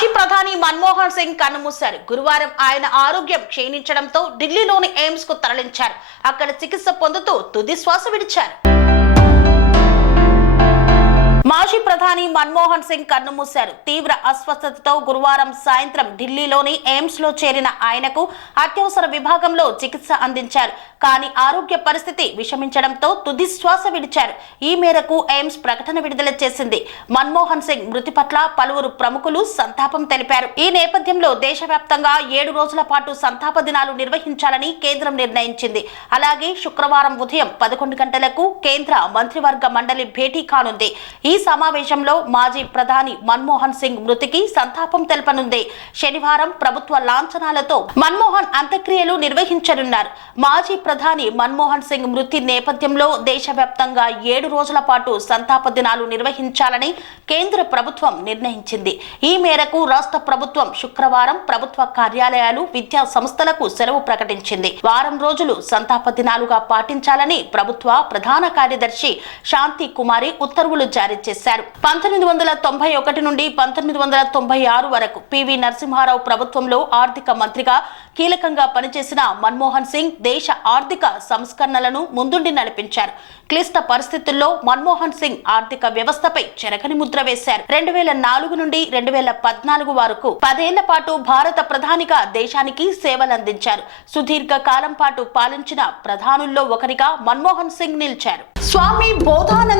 మాజీ ప్రధాని మన్మోహన్ సింగ్ కన్నుమూశారు. గురువారం ఆయన ఆరోగ్యం క్షీణించడంతో ఢిల్లీలోని ఎయిమ్స్కు తరలించారు. అక్కడ చికిత్స పొందుతూ తుది శ్వాస విడిచారు. మాజీ ప్రధాని మన్మోహన్ సింగ్ కన్నుమూశారు తీవ్ర అస్వస్థతతో గురువారం సాయంత్రం ఢిల్లీలోని ఎయిమ్స్లో చేరిన ఆయనకు అత్యవసర విభాగంలో చికిత్స అందించారు. కానీ ఆరోగ్య పరిస్థితి విషమించడంతో తుది శ్వాస విడిచారు. ఈ మేరకు ఎయిమ్స్ ప్రకటన విడుదల చేసింది. మన్మోహన్ సింగ్ మృతి పట్ల పలువురు ప్రముఖులు సంతాపం తెలిపారు. ఈ నేపథ్యంలో దేశవ్యాప్తంగా ఏడు రోజుల పాటు సంతాప దినాలు నిర్వహించాలని కేంద్రం నిర్ణయించింది. అలాగే శుక్రవారం ఉదయం పదకొండు గంటలకు కేంద్ర మంత్రివర్గ మండలి భేటీ కానుంది. ఈ సమావేశంలో మాజీ ప్రధాని మన్మోహన్ సింగ్ మృతికి సంతాపం తెలపనుంది. శనివారం ప్రభుత్వ లాంఛనాలతో మన్మోహన్ అంత్యక్రియలు నిర్వహించనున్నారు. మాజీ ప్రధాని మన్మోహన్ సింగ్ మృతి నేపథ్యంలో దేశవ్యాప్తంగా ఏడు రోజుల పాటు సంతాప దినాలు నిర్వహించాలని కేంద్ర ప్రభుత్వం నిర్ణయించింది. ఈ మేరకు రాష్ట్ర ప్రభుత్వం శుక్రవారం ప్రభుత్వ కార్యాలయాలు విద్యా సంస్థలకు సెలవు ప్రకటించింది. వారం రోజులు సంతాప దినాలుగా పాటించాలని ప్రభుత్వ ప్రధాన కార్యదర్శి శాంతి కుమారి ఉత్తర్వులు జారీ చేశారు. పంతొమ్మిది వందల తొంభై ఒకటి నుండి పంతొమ్మిది వందల తొంభై ఆరు వరకు పివి నరసింహారావు ప్రభుత్వంలో ఆర్థిక మంత్రిగా కీలకంగా పనిచేసిన మన్మోహన్ సింగ్ దేశ ఆర్థిక సంస్కరణలను ముందుండి నడిపించారు. క్లిష్ట పరిస్థితుల్లో మన్మోహన్ సింగ్ ఆర్థిక వ్యవస్థపై చెరగని ముద్ర వేశారు. రెండు వేల నాలుగు నుండి రెండు వేల పద్నాలుగు వరకు పదేళ్ళ పాటు భారత ప్రధానిగా దేశానికి సేవలందించారు. సుదీర్ఘ కాలం పాటు పాలించిన ప్రధానుల్లో ఒకరిగా మన్మోహన్ సింగ్ నిలిచారు. స్వామి బోధానంద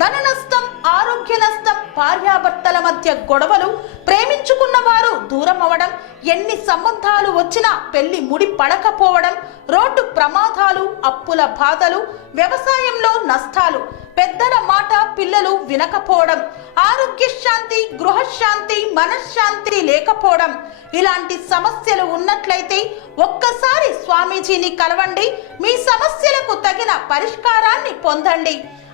ధన నష్టం ఆరోగ్య నష్టం భార్యాభర్తల మధ్య గొడవలు ప్రేమించుకున్న వారు దూరం అవడం ఎన్ని సంబంధాలు వచ్చినా పెళ్ళి ముడి పడకపోవడం రోడ్డు ప్రమాదాలు అప్పుల బాధలు వ్యవసాయంలో నష్టాలు పెద్దల మాట పిల్లలు వినకపోవడం ఆరోగ్య శాంతి గృహశాంతి మనశ్శాంతి లేకపోవడం ఇలాంటి సమస్యలు ఉన్నట్లయితే ఒక్కసారి స్వామీజీని కలవండి మీ సమస్యలకు తగిన పరిష్కారాన్ని పొందండి.